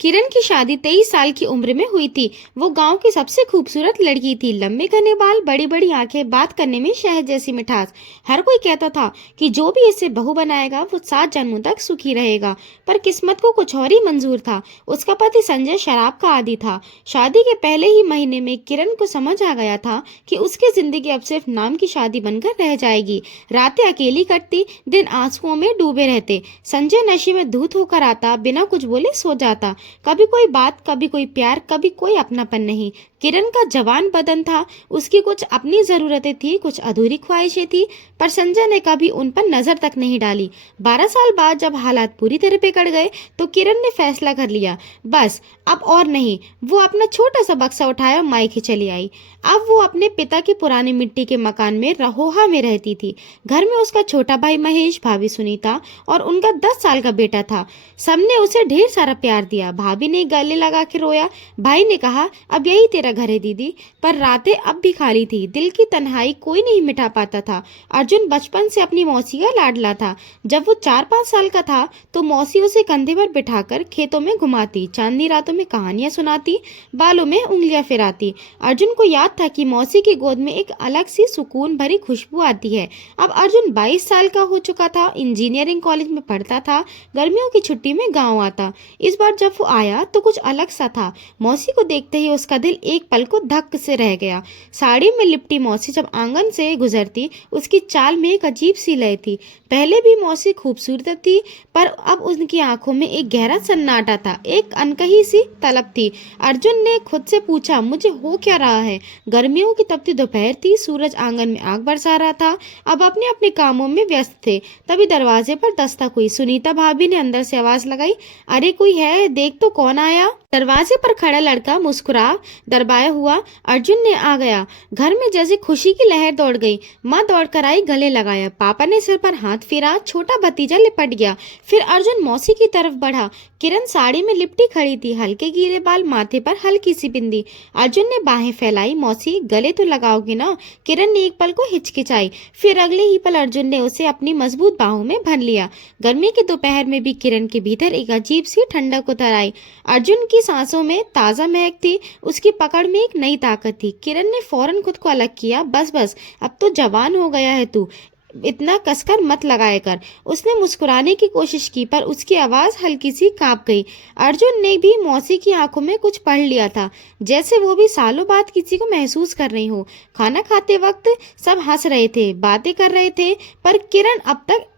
किरण की शादी 23 साल की उम्र में हुई थी। वो गांव की सबसे खूबसूरत लड़की थी। लंबे घने बाल, बड़ी बड़ी आंखें, बात करने में शहद जैसी मिठास। हर कोई कहता था कि जो भी इसे बहू बनाएगा वो 7 जन्मों तक सुखी रहेगा। पर किस्मत को कुछ और ही मंजूर था। उसका पति संजय शराब का आदी था। शादी के पहले ही महीने में किरण को समझ आ गया था कि उसकी जिंदगी अब सिर्फ नाम की शादी बनकर रह जाएगी। रातें अकेली कटती, दिन आंसुओं में डूबे रहते। संजय नशे में धूत होकर आता, बिना कुछ बोले सो जाता। कभी कोई बात, कभी कोई प्यार, कभी कोई अपनापन नहीं। किरण का जवान बदन था, उसकी कुछ अपनी जरूरतें थी, कुछ अधूरी ख्वाहिशें थी, पर संजय ने कभी उन पर नजर तक नहीं डाली। 12 साल बाद जब हालात पूरी तरह बिगड़ गए तो किरण ने फैसला कर लिया, बस अब और नहीं। वो अपना छोटा सा बक्सा उठाया और मायके चली आई। अब वो अपने पिता के पुराने मिट्टी के मकान में रहोहा में रहती थी। घर में उसका छोटा भाई महेश, भाभी सुनीता और उनका 10 साल का बेटा था। सबने उसे ढेर सारा प्यार दिया। भाभी ने गले लगा के रोया। भाई ने कहा, अब यही तेरा घर है दीदी। पर रातें अब भी खाली थी। दिल की तन्हाई कोई नहीं मिटा पाता था। अर्जुन बचपन से अपनी मौसी का लाडला था। जब वो 4-5 साल का था तो मौसी उसे कंधे पर बिठाकर खेतों में घुमाती, चांदनी रातों में कहानियां सुनाती, बालों में उंगलियां फिराती। अर्जुन को याद था कि मौसी की गोद में एक अलग सी सुकून भरी खुशबू आती है। अब अर्जुन 22 साल का हो चुका था, इंजीनियरिंग कॉलेज में पढ़ता था, गर्मियों की छुट्टी में गांव आता। इस बार जब वो आया तो कुछ अलग सा था। मौसी को देखते ही उसका दिल एक पल को धक से रह गया। साड़ी में लिपटी मौसी जब आंगन से गुजरती, उसकी चाल में एक अजीब सी लय थी। पहले भी मौसी खूबसूरत थी, पर अब उनकी आंखों में एक गहरा सन्नाटा था, एक अनकही सी तलब थी। अर्जुन ने खुद से पूछा, मुझे हो क्या रहा है? गर्मियों की तपती दोपहर थी, सूरज आंगन में आग बरसा रहा था। अब अपने अपने कामों में व्यस्त थे। तभी दरवाजे पर दस्तक हुई। सुनीता भाभी ने अंदर से आवाज लगाई, अरे कोई है, देख तो कौन आया। दरवाजे पर खड़ा लड़का मुस्कुरा दरबाया हुआ। अर्जुन ने आ गया। घर में जैसे खुशी की लहर दौड़ गई। माँ दौड़कर आई, गले लगाया। पापा ने सिर पर हाथ फेरा। छोटा भतीजा लिपट गया। फिर अर्जुन मौसी की तरफ बढ़ा। किरण साड़ी में लिपटी खड़ी थी, हल्के गीले बाल, माथे पर हल्की सी बिंदी। अर्जुन ने बाहें फैलाई, मौसी गले तो लगाओगे ना? किरण ने एक पल को हिचकिचाई, फिर अगले ही पल अर्जुन ने उसे अपनी मजबूत बाहों में भन लिया। गर्मी की दोपहर में भी किरण के भीतर एक अजीब सी ठंडक उतर आई। अर्जुन की सांसों में ताज़ा महक थी, उसकी पकड़ में एक नई ताकत थी। किरण ने फौरन खुद को अलग किया। बस बस, अब तो जवान हो गया है तू, इतना कसकर मत लगाया कर। उसने मुस्कुराने की कोशिश की, पर उसकी आवाज़ हल्की सी कांप गई। अर्जुन ने भी मौसी की आंखों में कुछ पढ़ लिया था, जैसे वो भी सालों बाद किसी को महसूस कर रही हो। खाना खाते वक्त सब हंस रहे थे, बातें कर रहे थे, पर किरण अब तक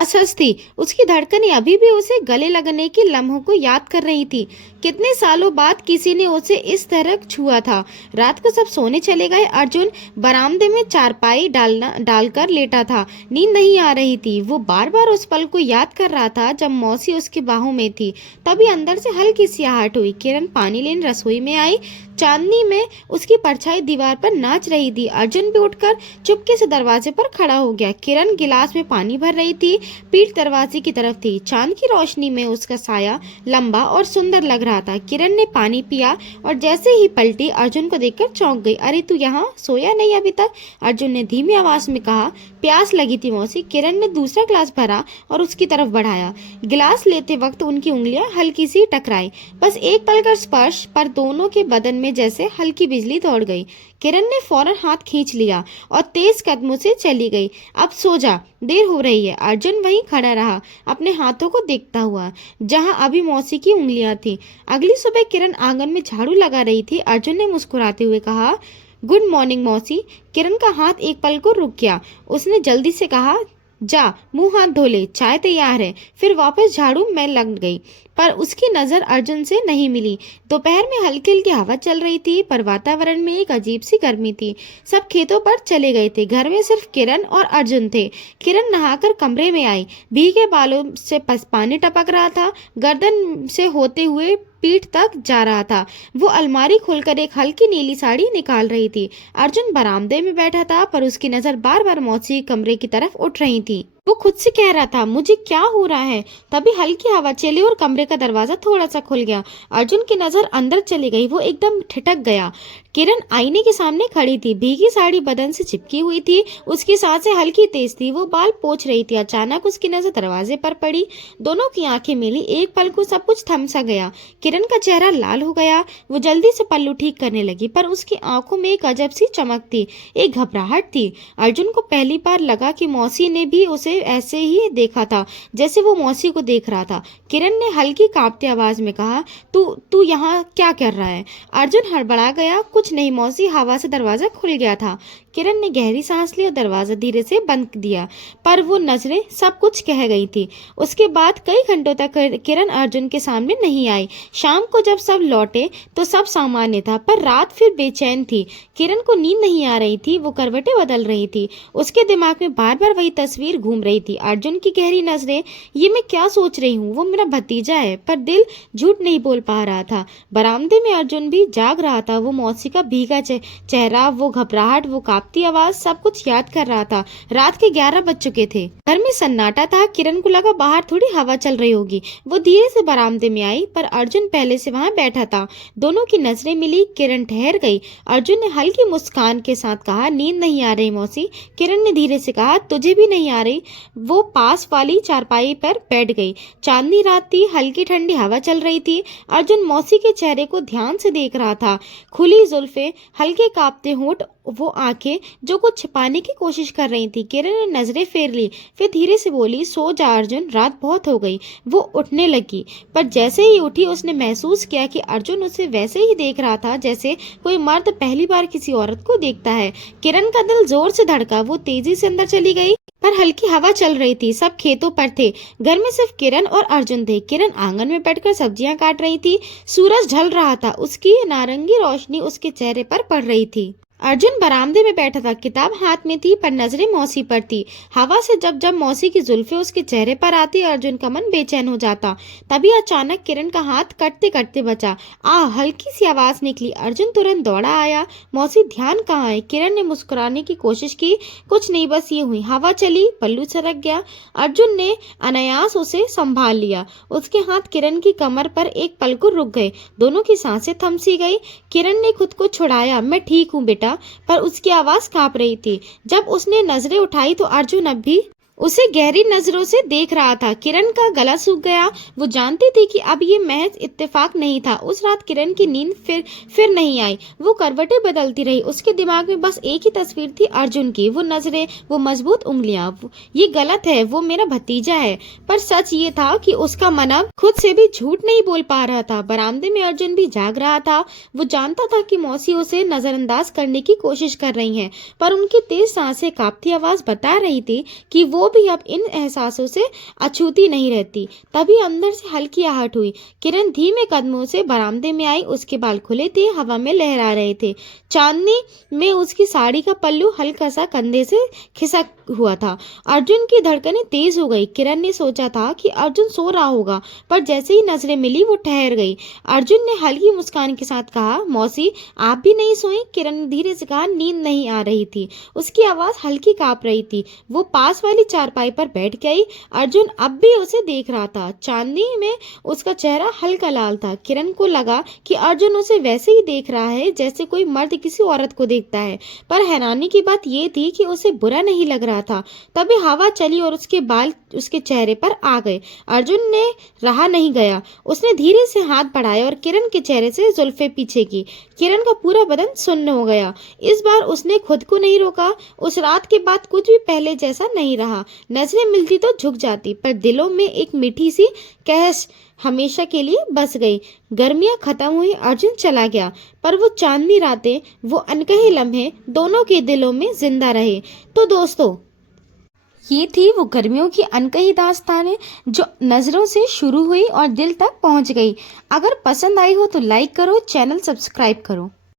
असहज थी। उसकी धड़कनें अभी भी उसे गले लगने के लम्हों को याद कर रही थी। कितने सालों बाद किसी ने उसे इस तरह छुआ था। रात को सब सोने चले गए। अर्जुन बरामदे में चारपाई डालकर लेटा था। नींद नहीं आ रही थी। वो बार बार उस पल को याद कर रहा था जब मौसी उसकी बाहों में थी। तभी अंदर से हल्की सी आहट हुई। किरण पानी लेने रसोई में आई। चांदनी में उसकी परछाई दीवार पर नाच रही थी। अर्जुन भी उठकर चुपके से दरवाजे पर खड़ा हो गया। किरण गिलास में पानी भर रही थी, पीठ दरवाजे की तरफ थी। चांद की रोशनी में उसका साया लंबा और सुंदर लग रहा था। किरण ने पानी पिया और जैसे ही पलटी, अर्जुन को देखकर चौंक गई। अरे तू यहाँ सोया नहीं अभी तक? अर्जुन ने धीमी आवाज में कहा। प्यास लगी थी मौसी। किरण ने दूसरा गिलास भरा और उसकी तरफ बढ़ाया। गिलास लेते वक्त उनकी उंगलियां हल्की सी टकराई। बस एक पल का स्पर्श, पर दोनों के बदन में जैसे हल्की बिजली दौड़ गई। किरण ने फौरन हाथ खींच लिया और तेज कदमों से चली गई। अब सो जा, देर हो रही है। अर्जुन वहीं खड़ा रहा, अपने हाथों को देखता हुआ, जहां अभी मौसी की उंगलियां थीं। अगली सुबह किरण आंगन में झाड़ू लगा रही थी। अर्जुन ने मुस्कुराते हुए कहा, गुड मॉर्निंग मौसी। किरण का हाथ एक पल को रुक गया। उसने जल्दी से कहा, जा मुंह हाथ धो ले, चाय तैयार है। फिर वापस झाड़ू में लग गई, पर उसकी नजर अर्जुन से नहीं मिली। दोपहर में हल्की हल्की हवा चल रही थी, पर वातावरण में एक अजीब सी गर्मी थी। सब खेतों पर चले गए थे। घर में सिर्फ किरण और अर्जुन थे। किरण नहाकर कमरे में आई। भीगे बालों से पानी टपक रहा था, गर्दन से होते हुए पीठ तक जा रहा था। वो अलमारी खोलकर एक हल्की नीली साड़ी निकाल रही थी। अर्जुन बरामदे में बैठा था, पर उसकी नजर बार बार मौसी के कमरे की तरफ उठ रही थी। वो खुद से कह रहा था, मुझे क्या हो रहा है। तभी हल्की हवा चली और कमरे का दरवाजा थोड़ा सा खुल गया। अर्जुन की नजर अंदर चली गई। वो एकदम ठिठक गया। किरण आईने के सामने खड़ी थी। भीगी साड़ी बदन से चिपकी हुई थी। उसकी सांसें हल्की तेज थी। वो बाल पोंछ रही थी। अचानक उसकी नजर दरवाजे पर पड़ी। दोनों की आंखें मिली। एक पल को सब कुछ थम सा गया। किरण का चेहरा लाल हो गया। वो जल्दी से पल्लू ठीक करने लगी, पर उसकी आंखों में एक अजब सी चमक थी, एक घबराहट थी। अर्जुन को पहली बार लगा कि मौसी ने भी उसे ऐसे ही देखा था जैसे वो मौसी को देख रहा था। किरण ने हल्की कांपती आवाज में कहा, तू तू यहाँ क्या कर रहा है? अर्जुन हड़बड़ा गया। कुछ नहीं मौसी, हवा से दरवाजा खुल गया था। किरण ने गहरी सांस ली और दरवाजा धीरे से बंद दिया, पर वो नजरें सब कुछ कह गई थी। उसके बाद कई घंटों तक किरण अर्जुन के सामने नहीं आई। शाम को जब सब लौटे तो सब सामान्य था, पर रात फिर बेचैन थी। किरण को नींद नहीं आ रही थी। वो करवटें बदल रही थी। उसके दिमाग में बार बार वही तस्वीर घूम रही थी। अर्जुन की गहरी नजरें, ये मैं क्या सोच रही हूँ? वो मेरा भतीजा है। पर दिल झूठ नहीं बोल पा रहा था। बरामदे में अर्जुन भी जाग रहा था। वो मौसी का भीगा चेहरा, वो घबराहट, वो कांपती आवाज, सब कुछ याद कर रहा था। रात के 11 बज चुके थे। घर में सन्नाटा था। किरण को लगा बाहर थोड़ी हवा चल रही होगी। वो धीरे से बरामदे में आई, पर अर्जुन पहले से वहां बैठा था। दोनों की नजरें मिली। किरण ठहर गई। अर्जुन ने हल्की मुस्कान के साथ कहा, नींद नहीं आ रही मौसी? किरण ने धीरे से कहा, तुझे भी नहीं आ रही? वो पास वाली चारपाई पर बैठ गई। चांदनी रात थी। हल्की ठंडी हवा चल रही थी। अर्जुन मौसी के चेहरे को ध्यान से देख रहा था। खुली जुल्फे, हल्के कांपते होंठ, वो आंखें जो कुछ छिपाने की कोशिश कर रही थी। किरण ने नजरें फेर ली, फिर धीरे से बोली, सो जा अर्जुन, रात बहुत हो गई। वो उठने लगी, पर जैसे ही उठी उसने महसूस किया कि अर्जुन उसे वैसे ही देख रहा था जैसे कोई मर्द पहली बार किसी औरत को देखता है। किरण का दिल जोर से धड़का। वो तेजी से अंदर चली गई, पर हल्की हवा चल रही थी। सब खेतों पर थे। घर में सिर्फ किरण और अर्जुन थे। किरण आंगन में बैठकर सब्जियां काट रही थी। सूरज ढल रहा था। उसकी नारंगी रोशनी उसके चेहरे पर पड़ रही थी। अर्जुन बरामदे में बैठा था। किताब हाथ में थी, पर नजरें मौसी पर थी। हवा से जब जब मौसी की जुल्फे उसके चेहरे पर आती, अर्जुन का मन बेचैन हो जाता। तभी अचानक किरण का हाथ कटते कटते बचा। हल्की सी आवाज निकली। अर्जुन तुरंत दौड़ा आया। मौसी, ध्यान कहाँ है? किरण ने मुस्कुराने की कोशिश की। कुछ नहीं, बस ये हुई। हवा चली, पल्लू सरक गया। अर्जुन ने अनायास उसे संभाल लिया। उसके हाथ किरण की कमर पर एक पल को रुक गए। दोनों की सांसें थम सी गई। किरण ने खुद को छुड़ाया, मैं ठीक हूँ बेटा, पर उसकी आवाज कांप रही थी। जब उसने नजरें उठाई तो अर्जुन अब भी उसे गहरी नजरों से देख रहा था। किरण का गला सूख गया। वो जानती थी कि अब ये महज इत्तेफाक नहीं था। उस रात किरण की नींद फिर नहीं आई। वो करवटें बदलती रही। उसके दिमाग में बस एक ही तस्वीर थी, अर्जुन की। वो नजरें, वो मजबूत उंगलियां। ये गलत है, वो मेरा भतीजा है। पर सच ये था कि उसका मन अब खुद से भी झूठ नहीं बोल पा रहा था। बरामदे में अर्जुन भी जाग रहा था। वो जानता था कि मौसी उसे नजरअंदाज करने की कोशिश कर रही है, पर उनकी तेज सांसें, कांपती आवाज बता रही थी कि वो भी अब इन एहसासों से अछूती नहीं रहती। तभी अंदर से हल्की आहट हुई। किरण धीमे कदमों से बरामदे में आई। उसके बाल खुले थे, हवा में लहरा रहे थे। चांदनी में उसकी साड़ी का पल्लू हल्का सा कंधे से खिसक हुआ था। अर्जुन की धड़कनें तेज हो गई। किरण ने सोचा था कि अर्जुन सो रहा होगा, पर जैसे ही नजरें मिली वो ठहर गई। अर्जुन ने हल्की मुस्कान के साथ कहा, मौसी आप भी नहीं सोई? किरण ने धीरे से कहा, नींद नहीं आ रही थी। उसकी आवाज हल्की कांप रही थी। वो पास वाली चारपाई पर बैठ गई। अर्जुन अब भी उसे देख रहा था। चांदनी में उसका चेहरा हल्का लाल था। किरण को लगा कि अर्जुन उसे वैसे ही देख रहा है जैसे कोई मर्द किसी औरत को देखता है, पर हैरानी की बात यह थी कि उसे बुरा नहीं लग रहा था। तभी हवा चली और उसके बाल उसके चेहरे पर आ गए। अर्जुन ने रहा नहीं गया। उसने धीरे से हाथ बढ़ाया और किरण के चेहरे से जुल्फे पीछे की। किरण का पूरा बदन सुन्न हो गया। इस बार उसने खुद को नहीं रोका। उस रात के बाद कुछ भी पहले जैसा नहीं रहा। नजरें मिलती तो झुक जाती, पर दिलों में एक मीठी सी कहस हमेशा के लिए बस गई। गर्मियां खत्म हुई, अर्जुन चला गया, पर वो चांदनी रातें, वो अनकहे लम्हे दोनों के दिलों में जिंदा रहे। तो दोस्तों, ये थी वो गर्मियों की अनकही दास्तानें जो नज़रों से शुरू हुई और दिल तक पहुंच गई। अगर पसंद आई हो तो लाइक करो, चैनल सब्सक्राइब करो।